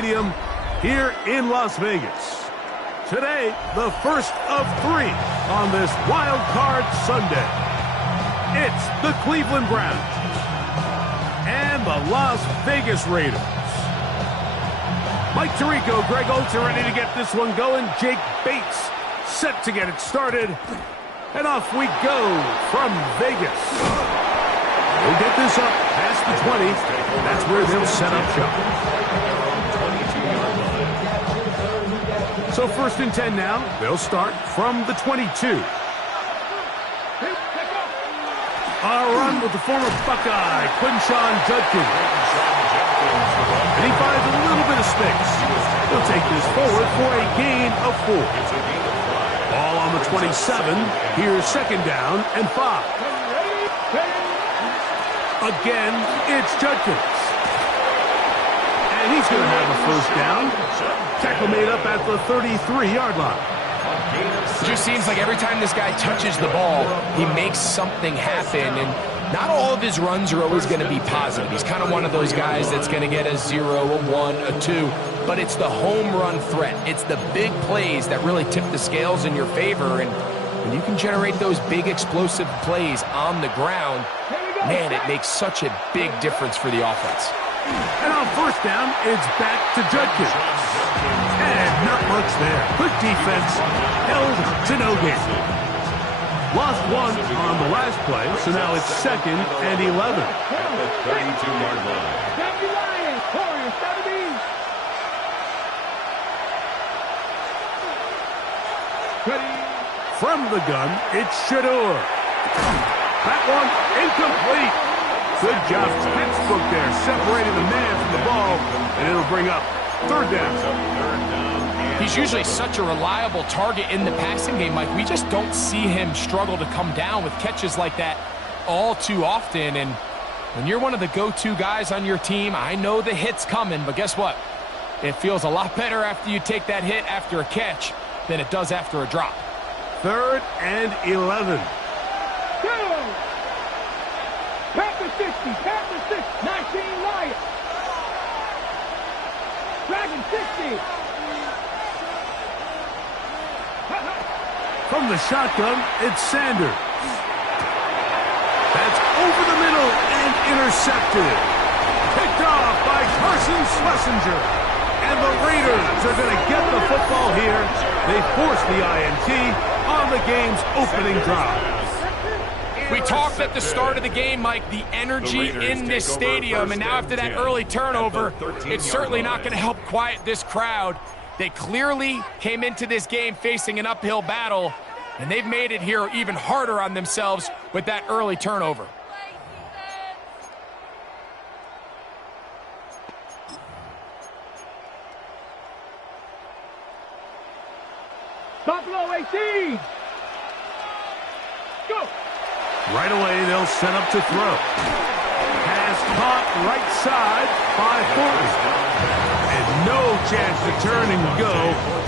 Stadium here in Las Vegas. Today, the first of 3 on this Wild Card Sunday. It's the Cleveland Browns and the Las Vegas Raiders. Mike Tirico, Greg Olsen ready to get this one going. Jake Bates set to get it started. And off we go from Vegas. We'll get this up past the 20. That's where they'll set up shop. So 1st and 10 now. They'll start from the 22. A run with the former Buckeye, Quinshon Judkins. And he finds a little bit of space. He'll take this forward for a gain of 4. Ball on the 27. Here's 2nd down and 5. Again, it's Judkins. And he's going to have a 1st down. Tackle made up at the 33-yard line. It just seems like every time this guy touches the ball, he makes something happen. And not all of his runs are always going to be positive. He's kind of one of those guys that's going to get a 0, a 1, a 2. But it's the home run threat. It's the big plays that really tip the scales in your favor. And when you can generate those big explosive plays on the ground, man, it makes such a big difference for the offense. And on 1st down, it's back to Judkins. And not much there. Good defense. Held to no gain. Lost 1 on the last play, so now it's 2nd and 11. At the 32-yard line. From the gun, it's Shedeur. That one incomplete. Good job, textbook there, separating the man from the ball, and it'll bring up 3rd down. He's usually such a reliable target in the passing game, Mike. We just don't see him struggle to come down with catches like that all too often. And when you're one of the go-to guys on your team, I know the hit's coming, but guess what? It feels a lot better after you take that hit after a catch than it does after a drop. 3rd and 11. Panther 60, Panther 6, 19 Lions. Dragon 60. From the shotgun, it's Sanders. That's over the middle and intercepted. Picked off by Carson Schlesinger. And the Raiders are going to get the football here. They force the INT on the game's opening drive. We talked at the start of the game, Mike, the energy in this stadium, and now after that early turnover, it's certainly not going to help quiet this crowd. They clearly came into this game facing an uphill battle, and they've made it here even harder on themselves with that early turnover. Buffalo 18. Go. Right away, they'll set up to throw. Pass caught right side by Thornton. And no chance to turn and go.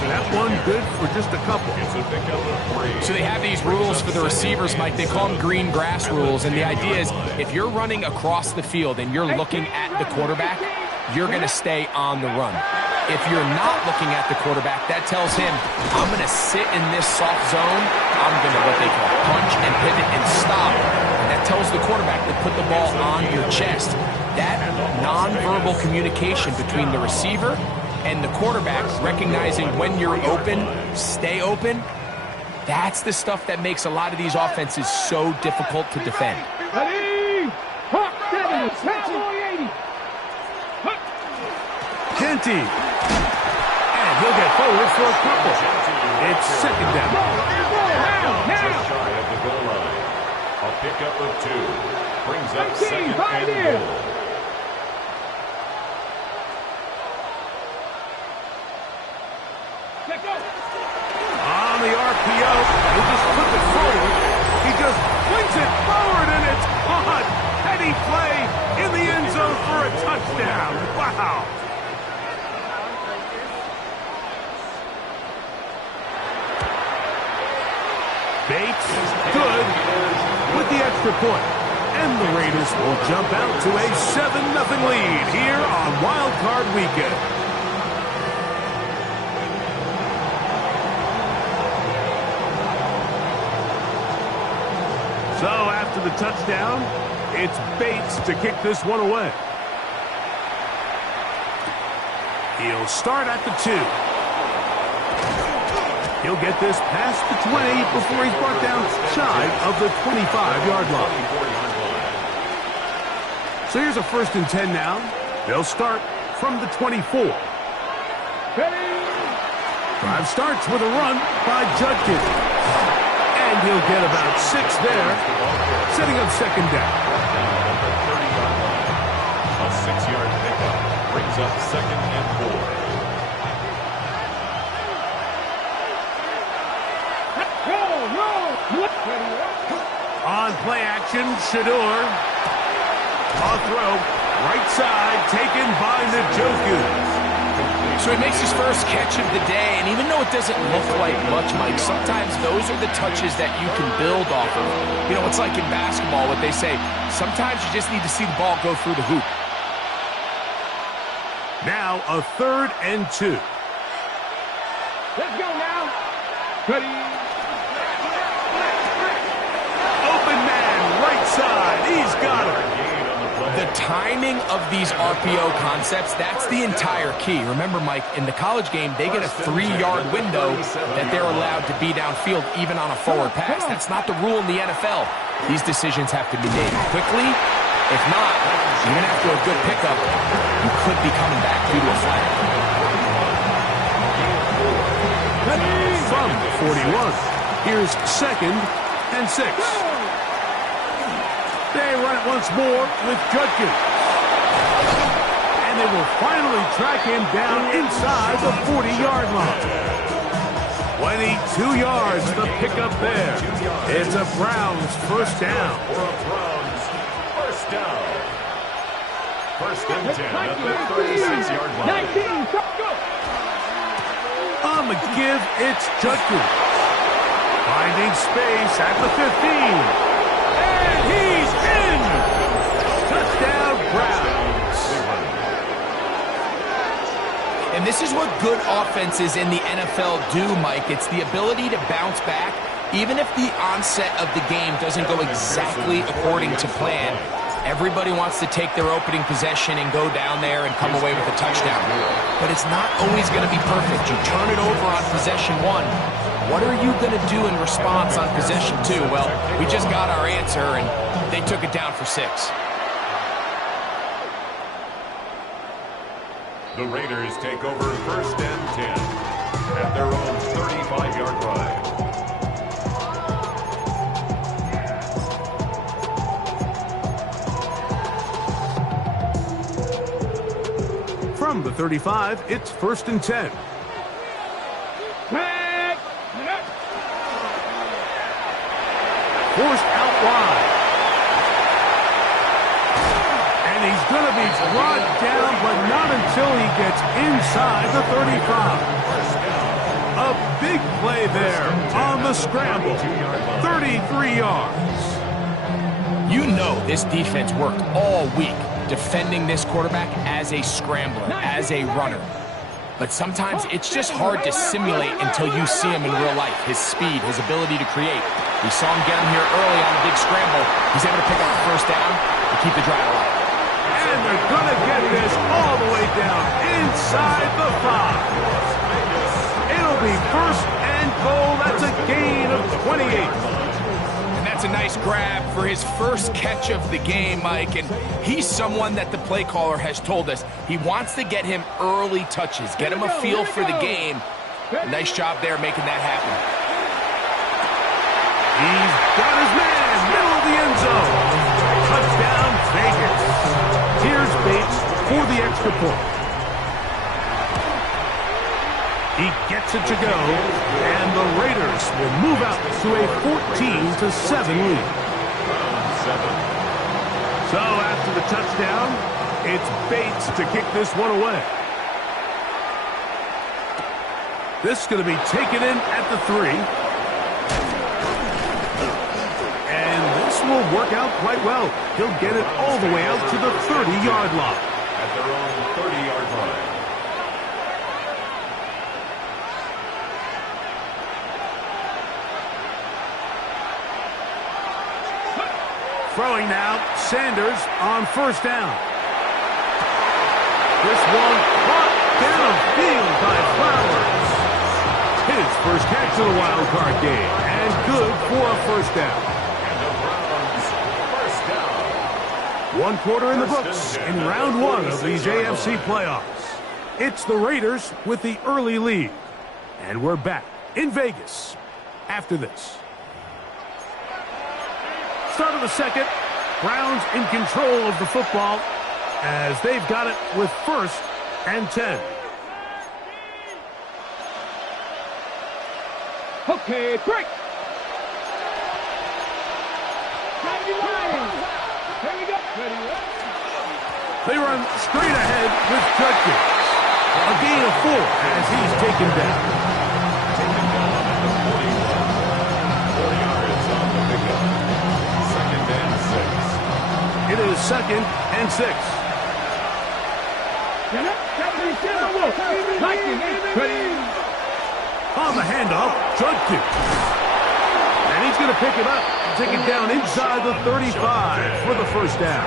That one good for just a couple. So they have these rules for the receivers, Mike. They call them green grass rules. And the idea is if you're running across the field and you're looking at the quarterback, you're going to stay on the run. If you're not looking at the quarterback, that tells him, I'm going to sit in this soft zone. I'm going to what they call punch and pivot and stop. And that tells the quarterback to put the ball on your chest. That nonverbal communication between the receiver and the quarterback, recognizing when you're open, stay open, that's the stuff that makes a lot of these offenses so difficult to defend. Ready? Hawk 70, Cowboy 80. Kenty. And he'll get forward for a couple. It's 2nd down. Just shy of the goal line. A pickup of 2. Brings up 2nd and goal. On the RPO, he just took it forward. He just flings it forward, and it's caught. Heady play in the end zone for a touchdown. Wow. Bates, good, with the extra point. And the Raiders will jump out to a 7-0 lead here on Wild Card Weekend. the touchdown, it's Bates to kick this one away. He'll start at the 2. He'll get this past the 20 before he's brought down shy of the 25-yard line. So here's a 1st and 10 now. They'll start from the 24. Drive starts with a run by Judkins. And he'll get about 6 there, setting up 2nd down. A 6-yard pickup brings up 2nd and 4. On play action, Shedeur. On throw, right side, taken by Njoku. So he makes his first catch of the day, and even though it doesn't look like much, Mike, sometimes those are the touches that you can build off of. You know, it's like in basketball, what they say, sometimes you just need to see the ball go through the hoop. Now a 3rd and 2. Let's go now. Ready. Open man, right side, he's got it. The timing of these RPO concepts, that's the entire key. Remember, Mike, in the college game, they get a 3-yard window that they're allowed to be downfield even on a forward pass. That's not the rule in the NFL. These decisions have to be made quickly. If not, even after a good pickup, you could be coming back due to a flag. From the 41, here's 2nd and 6. They run it once more with Judkins. And they will finally track him down inside the 40-yard line. 22 yards the pickup there. It's a Browns 1st down. First down. 1st and 10 at the 36-yard line. 19, go. On the give, it's Judkins. Finding space at the 15. And he's in! Touchdown, Browns. And this is what good offenses in the NFL do, Mike. It's the ability to bounce back, even if the onset of the game doesn't go exactly according to plan. Everybody wants to take their opening possession and go down there and come away with a touchdown. But it's not always going to be perfect. You turn it over on possession 1. What are you going to do in response on possession 2? Well, we just got our answer, and they took it down for 6. The Raiders take over 1st and 10 at their own 35-yard line. From the 35, it's 1st and 10. Forced out wide. And he's going to be brought down, but not until he gets inside the 35. A big play there on the scramble. 33 yards. You know this defense worked all week defending this quarterback as a scrambler, as a runner. But sometimes it's just hard to simulate until you see him in real life. His speed, his ability to create. We saw him get him here early on a big scramble. He's able to pick up the 1st down and keep the drive alive. And they're going to get this all the way down inside the 5. It'll be 1st and goal. That's a gain of 28. That's a nice grab for his first catch of the game, Mike, and he's someone that the play caller has told us he wants to get him early touches, get him a feel for the game. Nice job there making that happen. He's got his man, middle of the end zone. Touchdown, Vegas. Here's Bates for the extra point. He gets it to go, and the Raiders will move out to a 14-7 lead. So after the touchdown, it's Bates to kick this one away. This is going to be taken in at the 3. And this will work out quite well. He'll get it all the way out to the 30-yard line. At their own 30-yard line. Throwing now, Sanders on first down. This one caught downfield by Flowers. His first catch of the wild card game, and good for a first down. And the Browns, first down. One quarter in the books in round one of these AFC playoffs. It's the Raiders with the early lead. And we're back in Vegas after this. Start of the second. Browns in control of the football as they've got it with first and 10. Okay, break. Here we go. They run straight ahead with Judkins. A gain of 4 as he's taken down. Taken down at the 41. 4 yards on the pickup. Second and 6. It is second and 6. On the handoff, Judkins. And he's going to pick it up and take it down inside the 35 for the first down.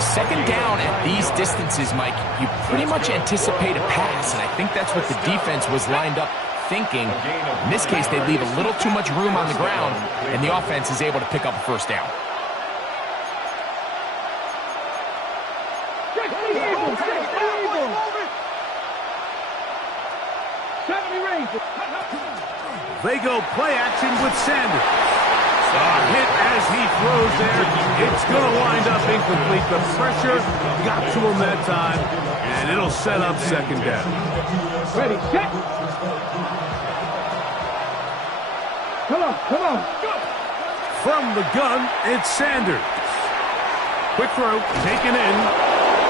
Second down at these distances, Mike, you pretty much anticipate a pass, and I think that's what the defense was lined up thinking. In this case, they leave a little too much room on the ground, and the offense is able to pick up a first down. They go play action with Sanders. A hit as he throws there. It's going to wind up incomplete. The pressure got to him that time, and it'll set up second down. Ready, set. Come on, come on. From the gun, it's Sanders. Quick throw, taken in,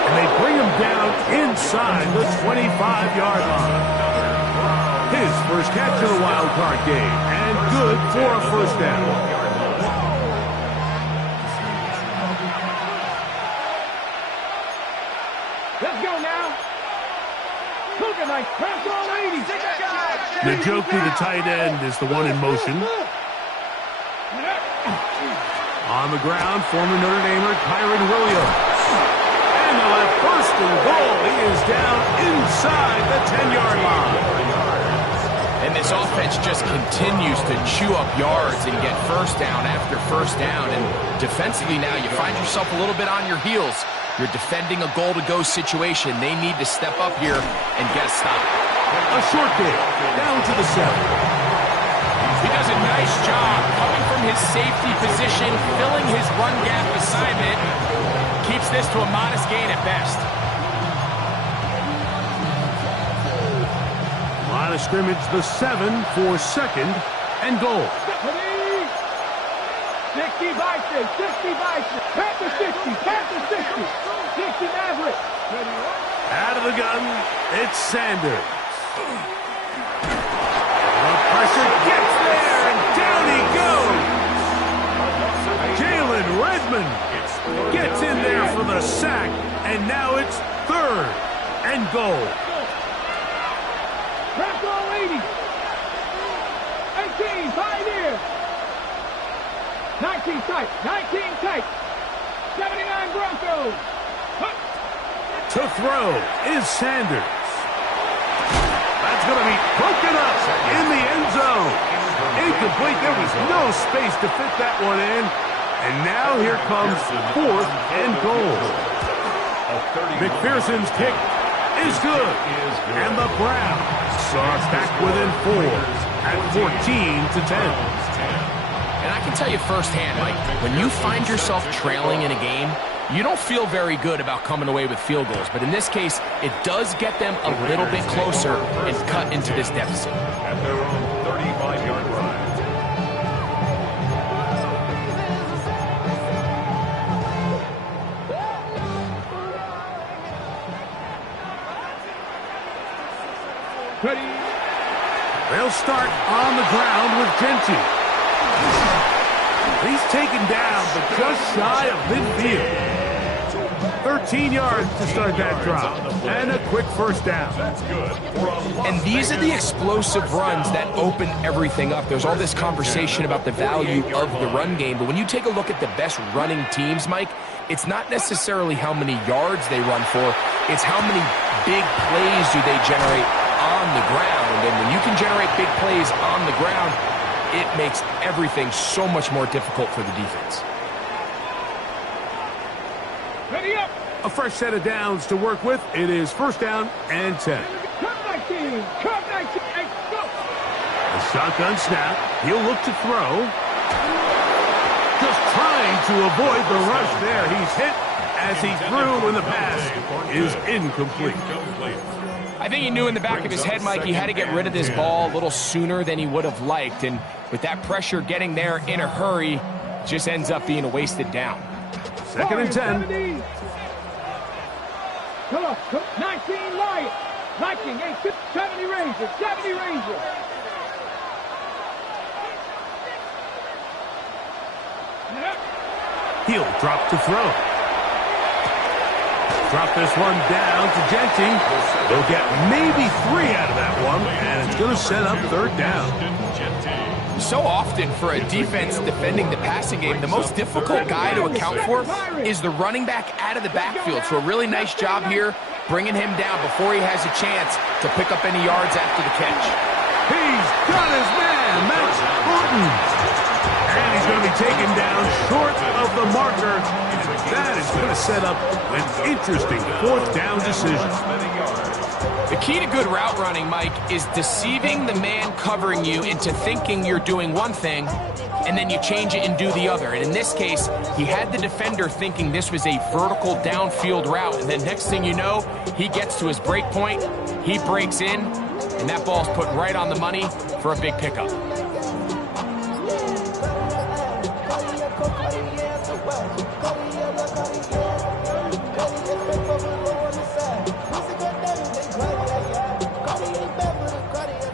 and they bring him down inside the 25-yard line. His first catch of the wild card game, and good for a first down. Let's go now. Cougar night, press all 80. Njoku, the tight end, is the one in motion. On the ground, former Notre Damer Kyren Williams. And the left first and goal. He is down inside the 10-yard line. And this offense just continues to chew up yards and get first down after first down. And defensively now, you find yourself a little bit on your heels. You're defending a goal-to-go situation. They need to step up here and get a stop. A short game, down to the 7. He does a nice job coming from his safety position, filling his run gap assignment. Keeps this to a modest gain at best. Line of scrimmage, the 7 for second and goal. 60 Bison, 60 Bison, Panther 60, Panther 60, 60 Maverick. Out of the gun, it's Sanders. The pressure gets there, and down he goes. Jalen Redmond gets in there for the sack, and now it's third and goal. Press all 80. 18, Pioneer. 19 tight, 19 tight. 79 Broncos. To throw is Sanders. That's going to be broken up in the end zone. Incomplete. There was no space to fit that one in. And now here comes fourth and goal. McPherson's kick is good. And the Browns are back within 4 at 14-10. And I can tell you firsthand, Mike, when you find yourself trailing in a game, you don't feel very good about coming away with field goals. But in this case, it does get them a little bit closer and cut into this deficit. At their own 35-yard line. Ready. They'll start on the ground with Genty. He's taken down, but just shy of midfield. 13 yards to start that drive. And a quick first down. That's good. And these are the explosive runs that open everything up. There's all this conversation about the value of the run game, but when you take a look at the best running teams, Mike, it's not necessarily how many yards they run for, it's how many big plays do they generate on the ground. And when you can generate big plays on the ground, it makes everything so much more difficult for the defense. Ready up. A fresh set of downs to work with. It is first down and 10. Come 19. Come 19. Hey, go. A shotgun snap. He'll look to throw. Just trying to avoid the rush there. He's hit as he threw when the pass is incomplete. I think he knew in the back of his head, Mike, he had to get rid of this ball a little sooner than he would have liked. And with that pressure getting there in a hurry, just ends up being a wasted down. Second and 10. Come on. 19 Lions. 19, 70 Rangers. 70 Rangers. He'll drop to throw. Drop this one down to Genty. They'll get maybe 3 out of that one, and it's going to set up third down. So often for a defense defending the passing game, the most difficult guy to account for is the running back out of the backfield. So a really nice job here bringing him down before he has a chance to pick up any yards after the catch. He's got his man, Max Horton. And he's going to be taken down short of the marker. That is going to set up an interesting fourth down decision. The key to good route running, Mike, is deceiving the man covering you into thinking you're doing one thing, and then you change it and do the other. And in this case, he had the defender thinking this was a vertical downfield route, and then next thing you know, he gets to his break point, he breaks in, and that ball's put right on the money for a big pickup.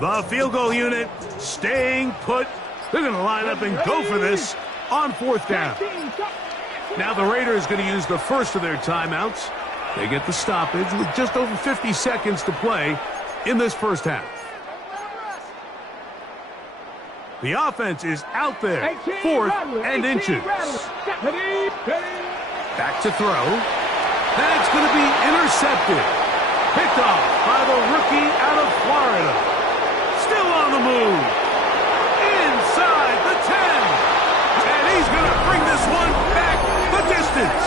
The field goal unit staying put. They're going to line up and go for this on fourth down. Now the Raiders going to use the first of their timeouts. They get the stoppage with just over 50 seconds to play in this first half. The offense is out there, 4th and inches. Back to throw. That's going to be intercepted. Picked off by the rookie out of Florida. Still on the move. Inside the 10. And he's going to bring this one back the distance.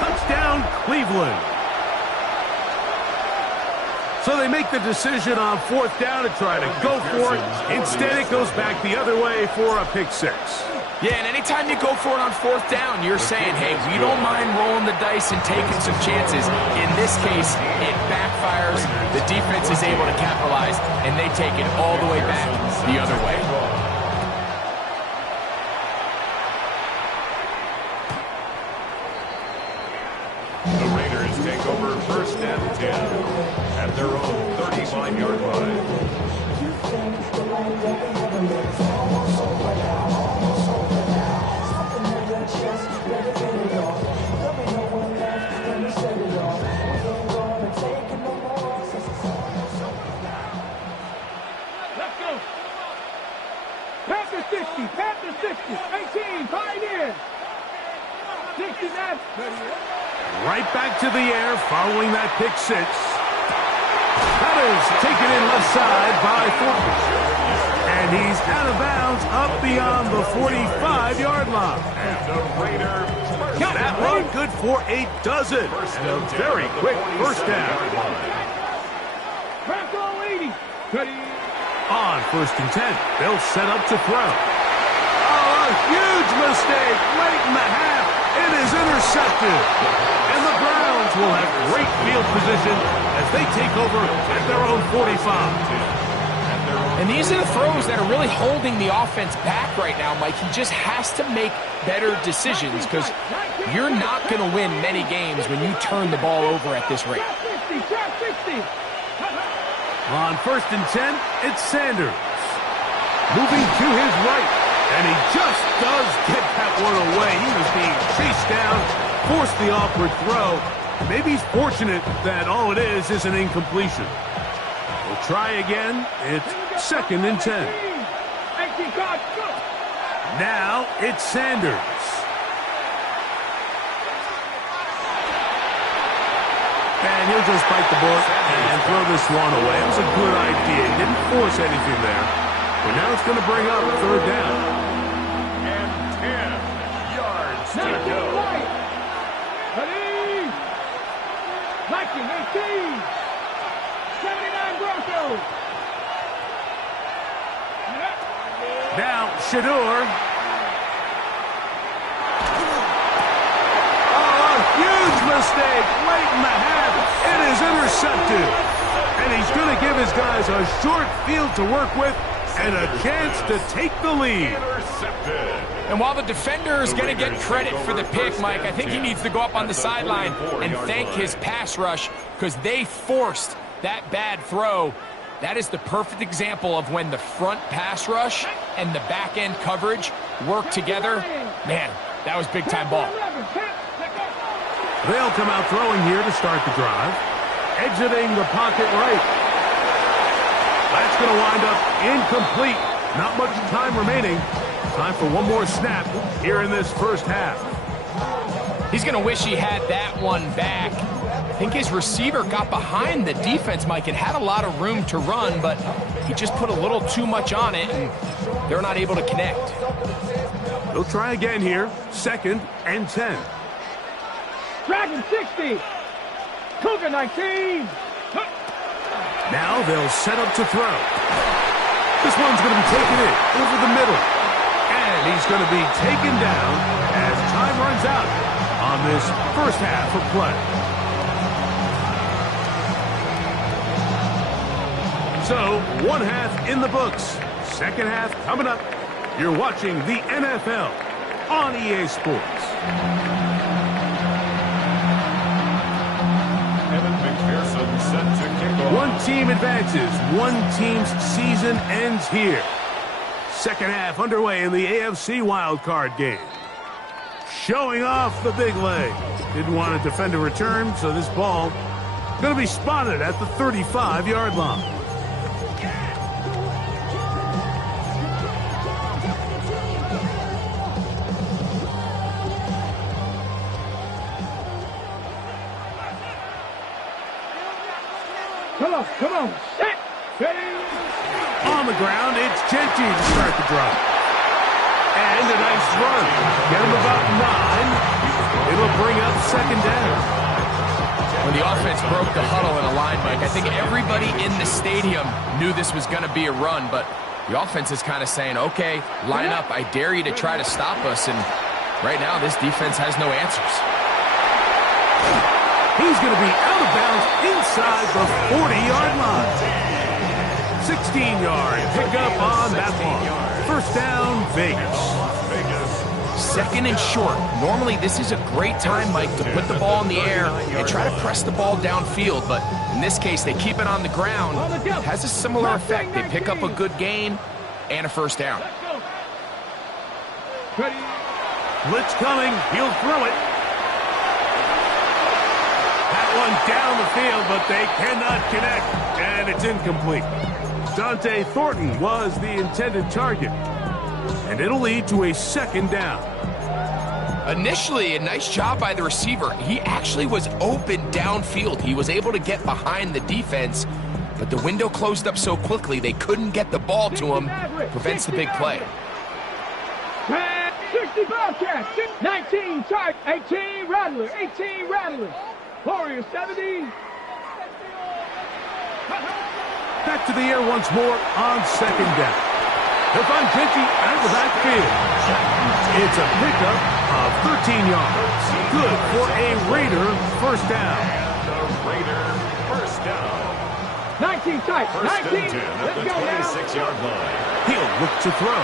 Touchdown, Cleveland. So they make the decision on fourth down to try to go for it. Instead, it goes back the other way for a pick six. Yeah, and anytime you go for it on fourth down, you're saying, hey, we don't mind rolling the dice and taking some chances. In this case, it backfires. The defense is able to capitalize, and they take it all the way back the other way. The Raiders take over first and 10 at their own 35-yard line. Let's go. Panther 60, Panther 60, 18, Pioneers. 69. Right back to the air following that pick six. That is taken in left side by Thornton. And he's out of bounds up beyond the 45-yard line. And the Raiders. That one good for a dozen. And a very quick first down. Crack all 80. On first and 10, they'll set up to throw. Oh, a huge mistake late in the half. It is intercepted. And the Browns will have great field position as they take over at their own 45. And these are the throws that are really holding the offense back right now, Mike. He just has to make better decisions because you're not going to win many games when you turn the ball over at this rate. On first and 10, it's Sanders. Moving to his right. And he just does get that one away. He was being chased down forced the awkward throw. Maybe he's fortunate that all it is an incompletion. We'll try again. It's 2nd and 10. Now it's Sanders. And he'll just bite the bullet and throw this one away. It was a good idea. He didn't force anything there. But now it's going to bring up 3rd down. And 10 yards to go. Ready? Viking 18. 79 Broncos. Now Shedeur. Oh, a huge mistake late in the half. It is intercepted. And he's going to give his guys a short field to work with and a chance to take the lead. Intercepted. And while the defender is going to get credit for the pick, Mike, I think he needs to go up on the sideline and thank his pass rush because they forced that bad throw. That is the perfect example of when the front pass rush and the back end coverage work together. Man, that was big-time ball. They'll come out throwing here to start the drive. Exiting the pocket right. That's going to wind up incomplete. Not much time remaining. Time for one more snap here in this first half. He's going to wish he had that one back. I think his receiver got behind the defense, Mike, and had a lot of room to run, but he just put a little too much on it, and they're not able to connect. They'll try again here. 2nd and 10. Dragon 60. Cougar 19. Now they'll set up to throw. This one's going to be taken in over the middle. And he's going to be taken down as time runs out on this first half of play. So, one half in the books. Second half coming up. You're watching the NFL on EA Sports. Evan McPherson set to kick off. One team advances. One team's season ends here. Second half underway in the AFC wildcard game. Showing off the big leg. Didn't want to defend a return, so this ball going to be spotted at the 35-yard line. Come on. Set. Ready. On the ground, it's Genty to start the drive. And a nice run. Get him about 9. It'll bring up 2nd down. When the offense broke the huddle in a line, Mike, I think everybody in the stadium knew this was going to be a run, but the offense is kind of saying, okay, line up. I dare you to try to stop us, and right now this defense has no answers. He's going to be out of bounds inside the 40-yard line. 16-yard pickup on that one. First down, Vegas. 2nd and short. Normally, this is a great time, Mike, to put the ball in the air and try to press the ball downfield. But in this case, they keep it on the ground. It has a similar effect. They pick up a good gain and a first down. Blitz coming. He'll throw it. That one down the field, but they cannot connect, and it's incomplete. Dante Thornton was the intended target, and it'll lead to a 2nd down. Initially, a nice job by the receiver. He actually was open downfield. He was able to get behind the defense, but the window closed up so quickly they couldn't get the ball to him. Prevents the big play. 60 Bobcats. 19 Tark. 18 Rattler. 18 Rattler. Warriors 70. Back to the air once more on 2nd down. They'll find Genty out of the backfield. It's a pickup of 13 yards. Good for a Raider first down. And a Raider first down. 19 tight. 19. Let's go now. 26-yard line. He'll look to throw.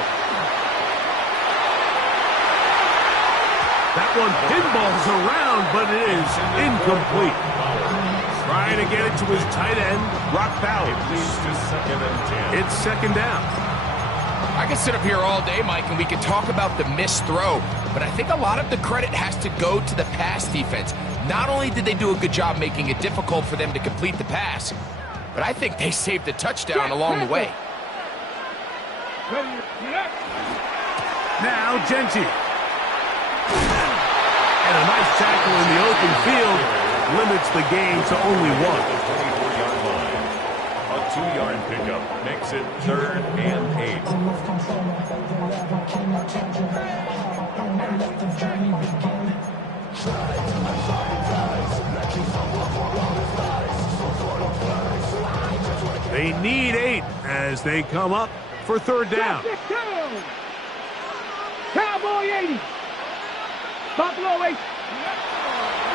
That one pinballs around, but it is incomplete. Trying to get it to his tight end, Brock Bowers. It leads to 2nd and 10. It's 2nd down. I could sit up here all day, Mike, and we could talk about the missed throw, but I think a lot of the credit has to go to the pass defense. Not only did they do a good job making it difficult for them to complete the pass, but I think they saved a touchdown along the way. Now Genty. And a nice tackle in the open field limits the game to only one. 24-yard line. A 2-yard pickup makes it 3rd and 8. They need 8 as they come up for 3rd down. Cowboy 80. Buffalo 8.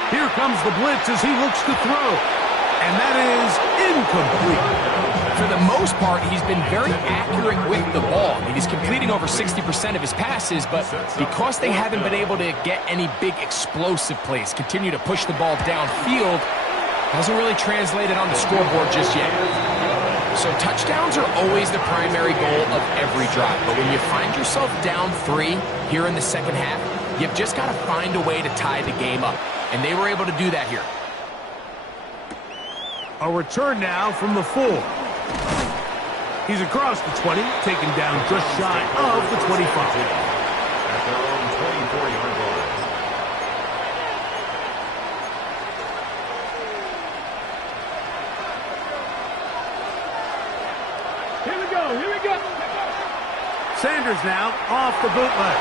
Here comes the blitz as he looks to throw. And that is incomplete. For the most part, he's been very accurate with the ball. I mean, he's completing over 60% of his passes, but because they haven't been able to get any big explosive plays, continue to push the ball downfield, hasn't really translated on the scoreboard just yet. So touchdowns are always the primary goal of every drive. But when you find yourself down 3 here in the second half, you've just got to find a way to tie the game up. And they were able to do that here. A return now from the 4. He's across the 20, taken down just shy of the 25. At their own 24-yard line. Here we go. Sanders now off the bootleg.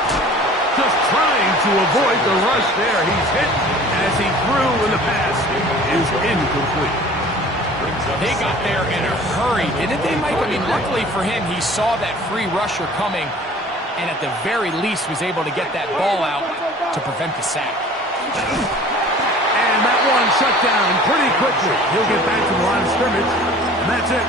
Just trying to avoid the rush there. He's hit as he threw, and the pass is incomplete. They got there in a hurry, didn't they, Mike? I mean, luckily for him, he saw that free rusher coming, and at the very least was able to get that ball out to prevent the sack. And that one shut down pretty quickly. He'll get back to the line of scrimmage, and that's it.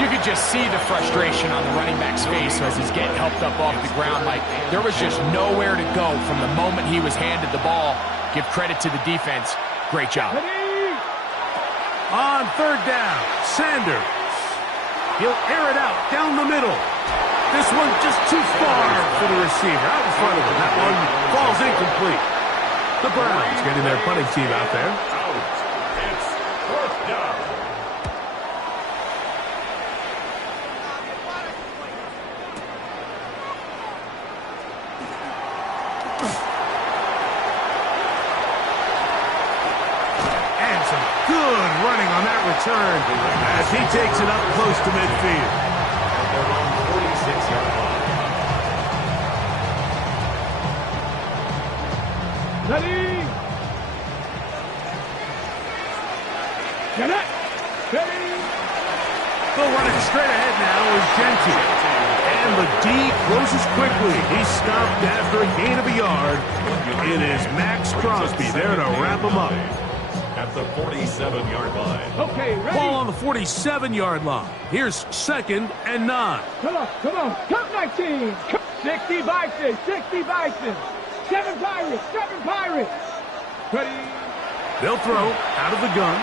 You could just see the frustration on the running back's face as he's getting helped up off the ground. Like, there was just nowhere to go from the moment he was handed the ball. Give credit to the defense. Great job. On 3rd down, Sanders. He'll air it out down the middle. This one just too far for the receiver. Out in front of him. That one falls incomplete. The Browns getting their punting team out there. Out. It's 4th down. And some good running on that return as he takes it up close to midfield. At their own 46-yard line. Ready. Get it. Ready. They'll run it straight ahead now is Genty. And the D closes quickly. He stopped after a gain of a yard. It is Max Crosby there to wrap him up. At the 47-yard line. Okay, ready. Ball on the 47-yard line. Here's 2nd and 9. Come on. Count 19. 60 Bison. 60 Bison. 7 Pirates. Ready. They'll throw out of the gun.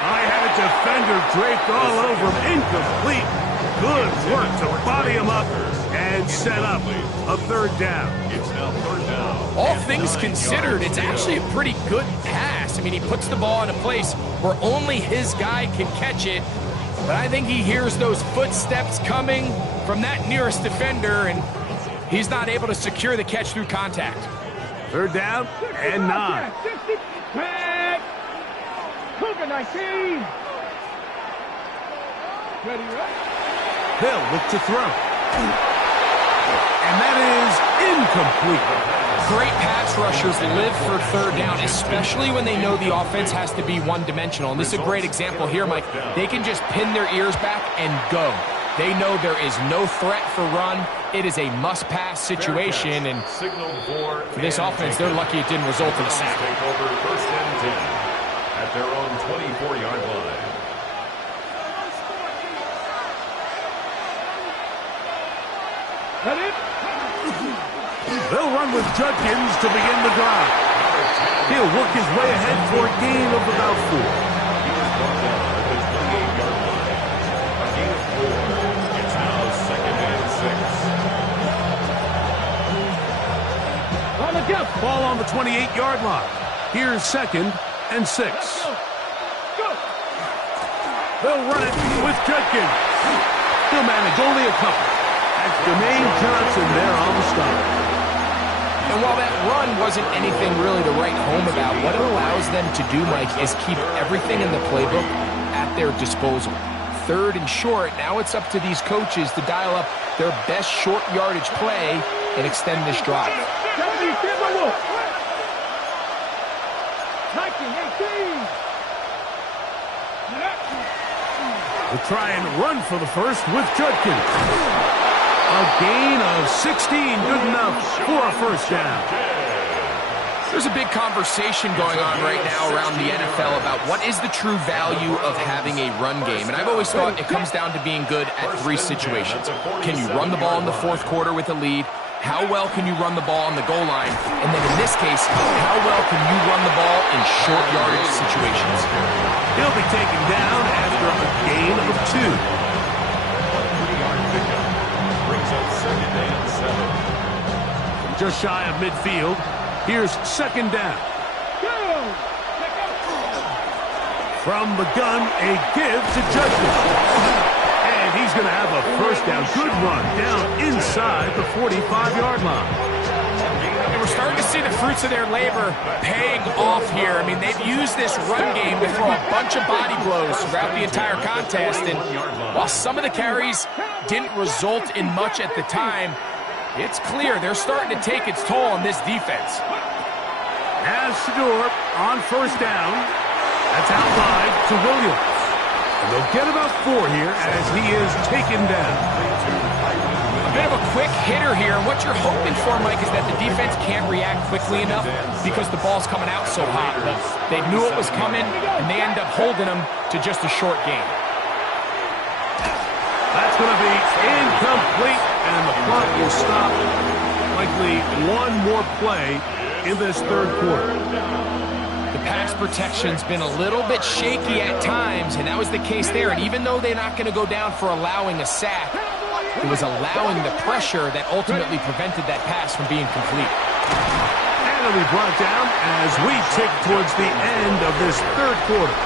I had a defender draped all over him. Incomplete. Good work to body him up and set up a 3rd down. It's now 3rd down. All things considered, it's actually a pretty good pass. I mean, he puts the ball in a place where only his guy can catch it. But I think he hears those footsteps coming from that nearest defender, and he's not able to secure the catch through contact. 3rd down and 9. 60. Back. Cougar 19. Ready. They'll look to throw. And that is incomplete. Great pass rushers live for 3rd down, especially when they know the offense has to be one-dimensional. And this is a great example here, Mike. They can just pin their ears back and go. They know there is no threat for run. It is a must-pass situation, and for this offense, they're lucky it didn't result in a sack. Take over 1st and 10 at their own 24-yard line. They'll run with Judkins to begin the drive. He'll work his way ahead for a gain of about 4. He was brought down at the 28-yard line. A gain of 4. It's now 28-yard line. Here's 2nd and 6. They'll run it with Judkins. He'll manage only a couple. That's Jermaine Johnson there on the stop. And while that run wasn't anything really to write home about, what it allows them to do, Mike, is keep everything in the playbook at their disposal. 3rd and short, now it's up to these coaches to dial up their best short yardage play and extend this drive. We'll try and run for the first with Judkins. A gain of 16, good enough for a first down. There's a big conversation going on right now around the NFL about what is the true value of having a run game. And I've always thought it comes down to being good at 3 situations. Can you run the ball in the 4th quarter with a lead? How well can you run the ball on the goal line? And then in this case, how well can you run the ball in short yardage situations? He'll be taken down after a gain of 2. 3-yard pickup brings up 2nd and 7. Just shy of midfield. Here's 2nd down. From the gun, a give to Judkins. And he's going to have a first down. Good run down inside the 45-yard line. And we're starting to see the fruits of their labor paying off here. I mean, they've used this run game to throw a bunch of body blows throughout the entire contest. And while some of the carries didn't result in much at the time, it's clear they're starting to take its toll on this defense. As Shedeur on first down. That's out wide to Williams. And they'll get about 4 here as he is taken down. A bit of a quick hitter here. And what you're hoping for, Mike, is that the defense can't react quickly enough because the ball's coming out so hot. But they knew it was coming, and they end up holding them to just a short gain. That's going to be incomplete, and the clock will stop. Likely one more play in this 3rd quarter. The pass protection's been a little bit shaky at times, and that was the case there. And even though they're not going to go down for allowing a sack, it was allowing the pressure that ultimately prevented that pass from being complete. And it'll be brought down as we tick towards the end of this 3rd quarter.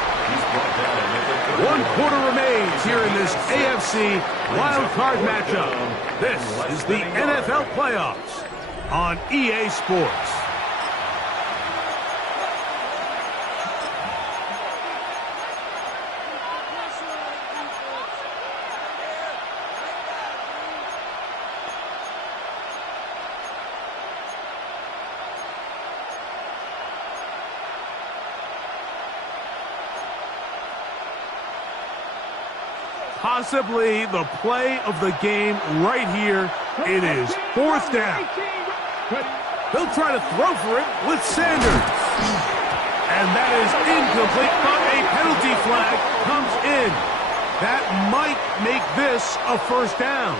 1 quarter remains here in this AFC wild card matchup. This is the NFL playoffs on EA Sports. Possibly the play of the game right here. It is 4th down. They'll try to throw for it with Sanders. And that is incomplete, but a penalty flag comes in. That might make this a first down.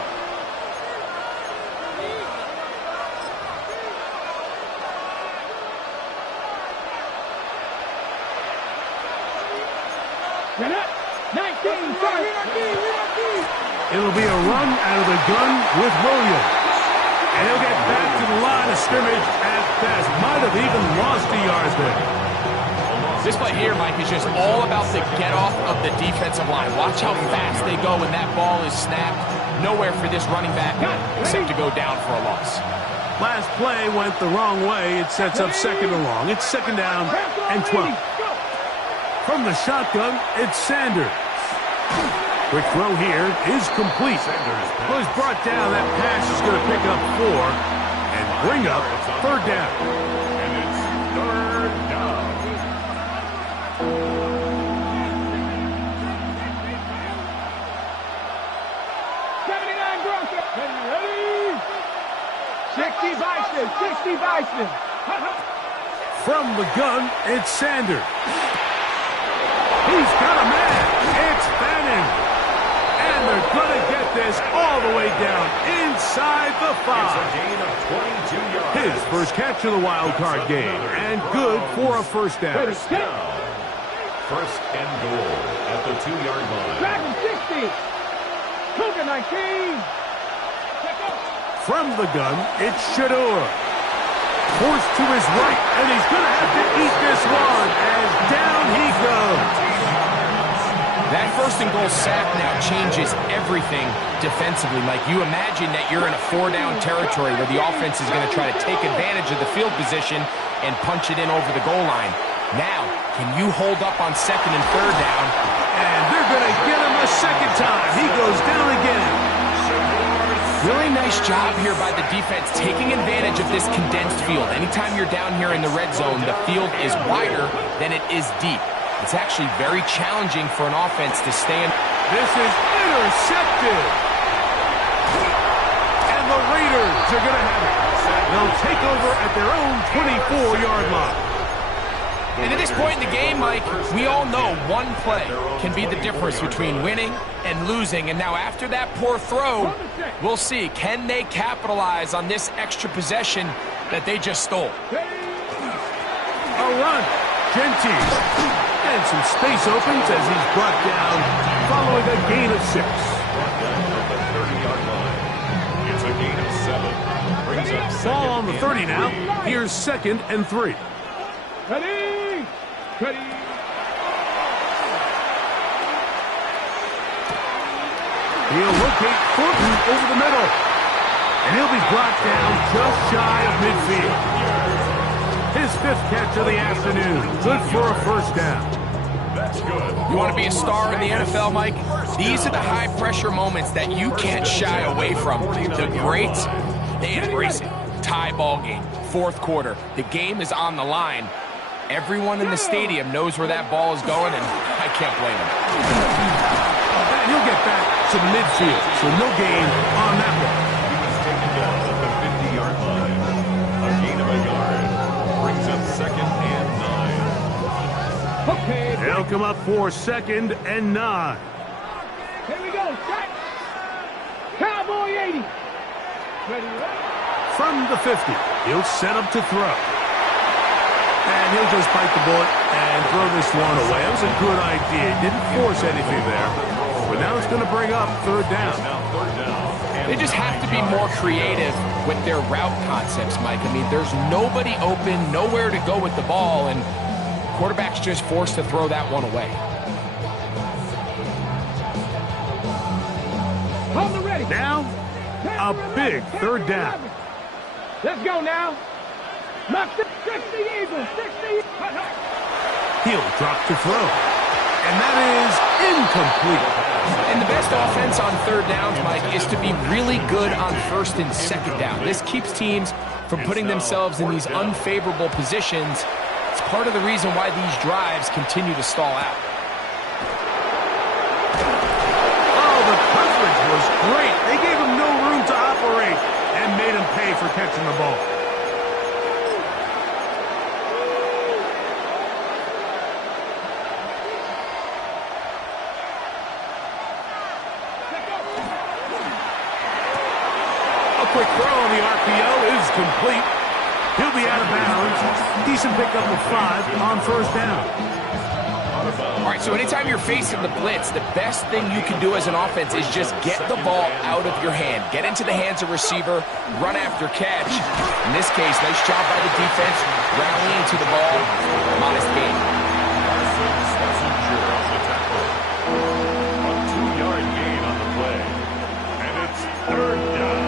It'll be a run out of the gun with Williams. And he'll get back to the line of scrimmage at best. Might have even lost a yard there. This play here, Mike, is just all about the get-off of the defensive line. Watch how fast they go when that ball is snapped. Nowhere for this running back except to go down for a loss. Last play went the wrong way. It sets up 2nd and long. It's 2nd down and 12. From the shotgun, it's Sanders. Quick throw here is complete. Well, he's brought down. That pass is going to pick up 4 and bring up 3rd down. And it's 3rd down. Ready? 60 Bison, 60 Bison. From the gun, it's Sanders. He's got a man. It's Fanning. And they're going to get this all the way down inside the 5. It's a gain of 22 yards. His first catch of the wild card game, and good for a first down. First down. 1st and goal at the 2-yard line. Dragon 60. Cougar 19. From the gun, it's Shedeur. Forced to his right, and he's going to have to eat this one as down he goes. That first and goal sack now changes everything defensively, Mike. You imagine that you're in a 4-down territory where the offense is going to try to take advantage of the field position and punch it in over the goal line. Now, can you hold up on second and third down? And they're going to get him a second time. He goes down again. Really nice job here by the defense taking advantage of this condensed field. Anytime you're down here in the red zone, the field is wider than it is deep. It's actually very challenging for an offense to stay in. This is intercepted. And the Raiders are going to have it. They'll take over at their own 24-yard line. And at this point in the game, Mike, we all know one play can be the difference between winning and losing. And now after that poor throw, we'll see, can they capitalize on this extra possession that they just stole? A run. Gentile. And some space opens as he's brought down following a gain of 6. It's a gain of 7. Brings up Ball on the 30 now. Here's 2nd and 3. Ready? Ready? He'll locate Thornton over the middle. And he'll be brought down just shy of midfield. His 5th catch of the afternoon. Good for a first down. That's good. You want to be a star in the NFL, Mike? These are the high-pressure moments that you can't shy away from. The greats, they embrace it. Tie ball game, 4th quarter. The game is on the line. Everyone in the stadium knows where that ball is going, and I can't blame them. And he'll get back to midfield, so no gain on that one. He was taken down at the 50-yard line. A gain of a yard. Brings up 2nd and 9. Okay. They'll come up for 2nd and 9. Here we go. Set. Cowboy 80. Ready? From the 50, he'll set up to throw. And he'll just bite the bullet and throw this one away. That was a good idea. Didn't force anything there. But now it's going to bring up 3rd down. They just have to be more creative with their route concepts, Mike. I mean, there's nobody open, nowhere to go with the ball, and quarterback's just forced to throw that one away. On the ready. Now, a big 3rd down. Let's go now. Knock the 60 Eagles. 60. He'll drop to throw. And that is incomplete. And the best offense on 3rd downs, Mike, is to be really good on 1st and 2nd down. This keeps teams from putting themselves in these unfavorable positions. It's part of the reason why these drives continue to stall out. Oh, the coverage was great. They gave him no room to operate and made him pay for catching the ball. Quick throw on the RPO is complete. He'll be out of bounds. Decent pickup of 5 on 1st down. All right, so anytime you're facing the blitz, the best thing you can do as an offense is just get the ball out of your hand. Get into the hands of receiver, run after catch. In this case, nice job by the defense, rallying to the ball. Modest gain. A 2-yard gain on the play. And it's 3rd down.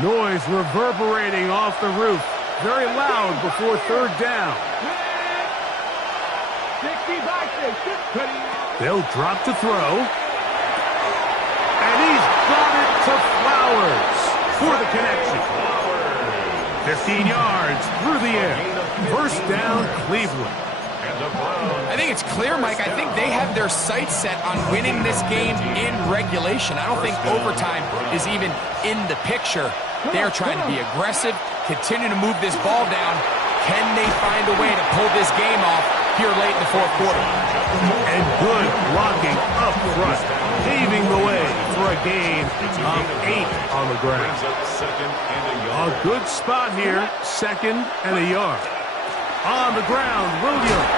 Noise reverberating off the roof. Very loud before 3rd down. 60 by 6. They'll drop to throw. And he's got it to Flowers for the connection. 15 yards through the air. 1st down, Cleveland. I think it's clear, Mike. I think they have their sights set on winning this game in regulation. I don't think overtime is even in the picture. They're trying to be aggressive, continue to move this ball down. Can they find a way to pull this game off here late in the 4th quarter? And good blocking up front, paving the way for a gain of 8 on the ground. A good spot here, 2nd and a yard. On the ground, Williams.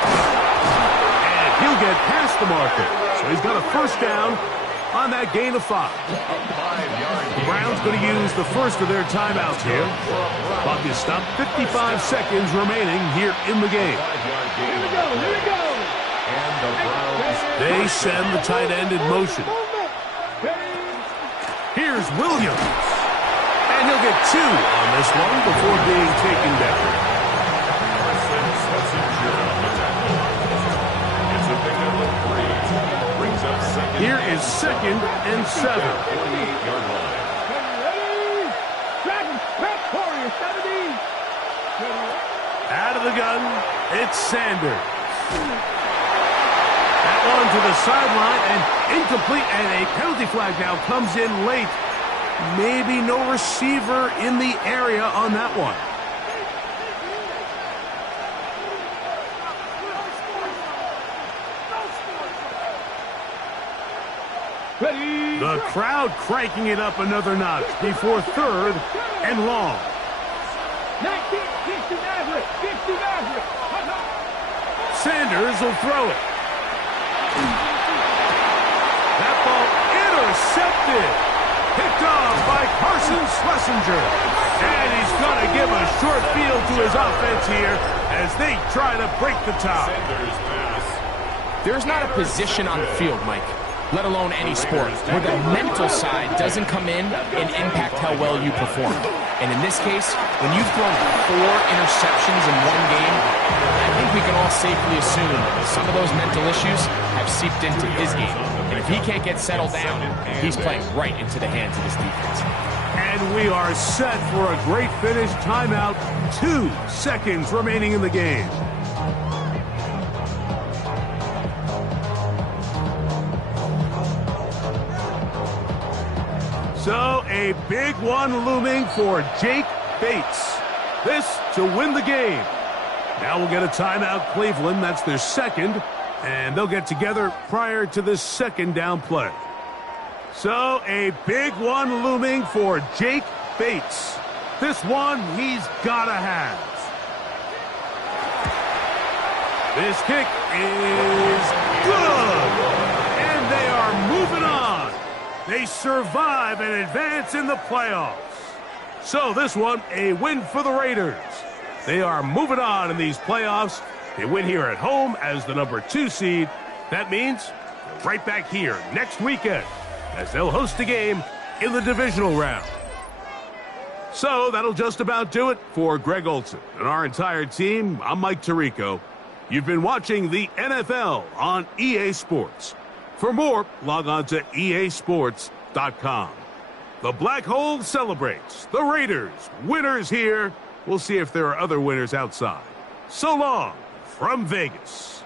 And he'll get past the marker. So he's got a first down on that gain of 5. The Browns going to use the first of their timeouts here. Clock is stopped. 55 seconds remaining here in the game. Here we go, here we go. And the Browns. They send the tight end in motion. Here's Williams. And he'll get 2 on this one before being taken down. It's a big number 3. Brings up second. Here is 2nd and 7. 48-yard line. Ready? Dragons, prep, Warrior 70. Out of the gun, it's Sanders. That one to the sideline and incomplete, and a penalty flag now comes in late. Maybe no receiver in the area on that one. Ready? The crowd cranking it up another notch before 3rd and long. 19, 60 Maverick, 60 Maverick. Sanders will throw it. That ball intercepted. Picked off by Carson Schlesinger. And he's going to give a short field to his offense here as they try to break the tie. Sanders pass. There's not a position on the field, Mike, let alone any sport, where the mental side doesn't come in and impact how well you perform. And in this case, when you've thrown 4 interceptions in one game, I think we can all safely assume some of those mental issues have seeped into his game. And if he can't get settled down, he's playing right into the hands of his defense. And we are set for a great finish. Timeout. 2 seconds remaining in the game. So a big one looming for Jake Bates. This to win the game. Now we'll get a timeout, Cleveland. That's their 2nd. And they'll get together prior to this 2nd down play. So a big one looming for Jake Bates. This one he's got to have. This kick is good. And they are moving on. They survive and advance in the playoffs. So this one, a win for the Raiders. They are moving on in these playoffs. They win here at home as the number 2 seed. That means right back here next weekend as they'll host a game in the divisional round. So that'll just about do it for Greg Olsen and our entire team. I'm Mike Tirico. You've been watching the NFL on EA Sports. For more, log on to easports.com. The Black Hole celebrates. The Raiders, winners here. We'll see if there are other winners outside. So long from Vegas.